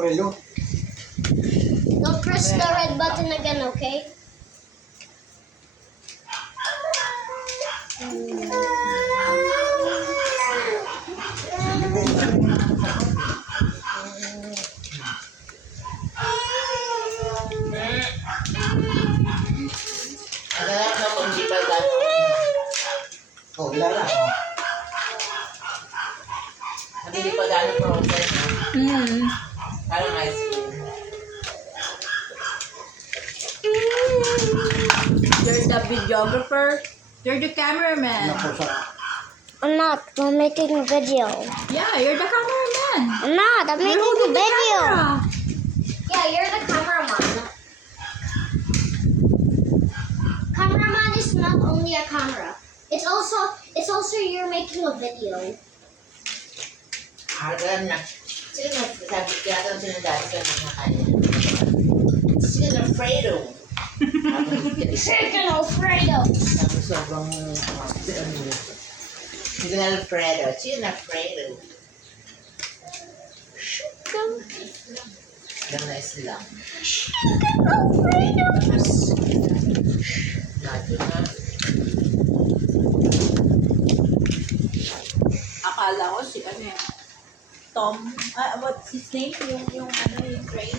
Relo. Don't press the red button again, okay? Naganap na kung di pa gano'n. Oh, ilan na. Oh. Hindi pa gano'n process, no? Parang ice cream. You're the videographer. You're the cameraman. Naku sa... I'm not. I'm making a video. Yeah, you're the cameraman. I'm not. I'm You're making a holding the video. camera. Yeah, you're the cameraman. Cameraman is not only a camera. It's also you're making a video. Alam na. Sino na, sabi kaya ito sino dati ka na kaya. Sino na Fredo? Chicken Alfredo. Sabi sobrang, Sino na Alfredo? Sino na Fredo? Lang na Islam. Nato na. Akala ko si ano yan. Tom. What's his name? Yung train?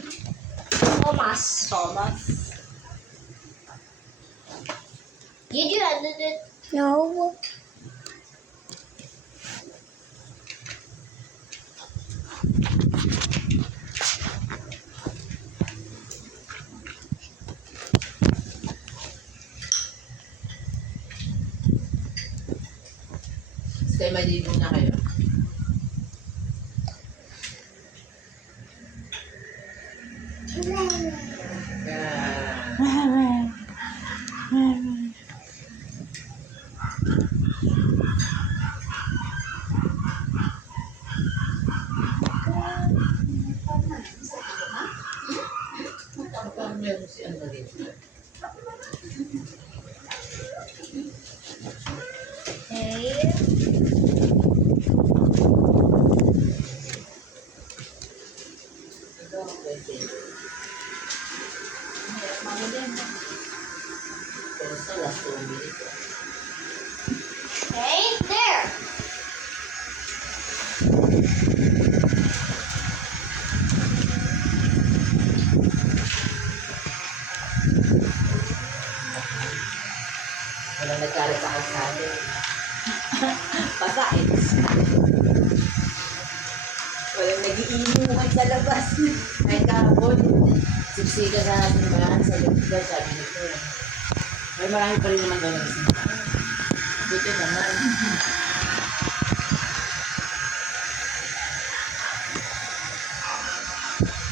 Thomas. Thomas. Did you edit it? No. Kaya maligo na kayo. Meron si ano rin. Okay. Ito ang pwede. Pero sa last 2 minutes. Okay, there. Walang nagkalat sa kalsada. Pagkain. Walang nagiinuman sa labas. Ay kahapon, sipsika sa simbahan sa Lugda, sabi nito. Ay marami pa rin naman daw nagsimbahan. Buti naman.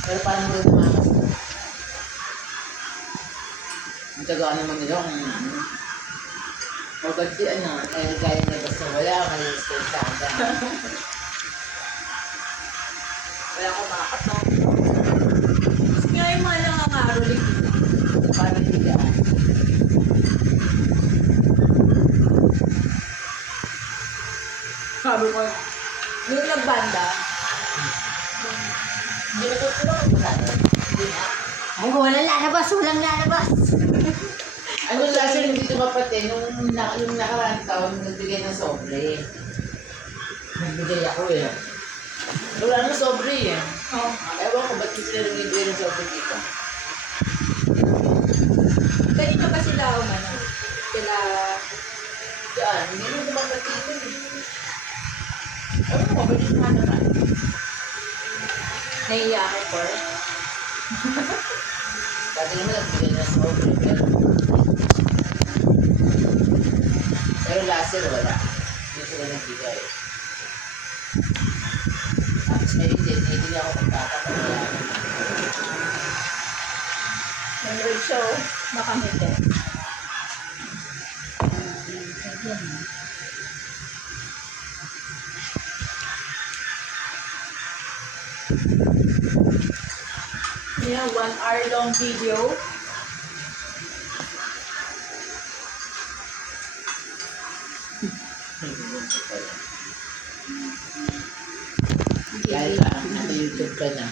Pero parang mo rin tumakas. Ang tagaan naman nila kung o kasi ano, eh gaya na basta wala, malinis ko yung sada. Wala ko makakatok. Kaya yung mga nangangaroling dito. Parang higaan. Sabi ko, yung nagbanda, Hindi na ko tulong Hindi na. Ay, walang lalabas. Walang lalabas. Ano kasi hindi tumapate, nung nakaraang taon, nagbigay ng sobre. Nagbigay ako eh. Wala na sobre eh. oh, Ewan ko, ba't sila nagbigay ng sobre dito? ganito pa sila umano. Sila, Diyan, hindi naman tumapate ito eh. Ewan ko, ba't yung mga naman? nahiya ako for. Dati naman nagbigay ng sobre. Pero last year wala. Hindi sila nagbigay. Tapos ngayon din, hindi ako magkakapagyan. Yung road show, makangiti. Yeah, 1 hour long video. Dahil Naka-YouTube ka na.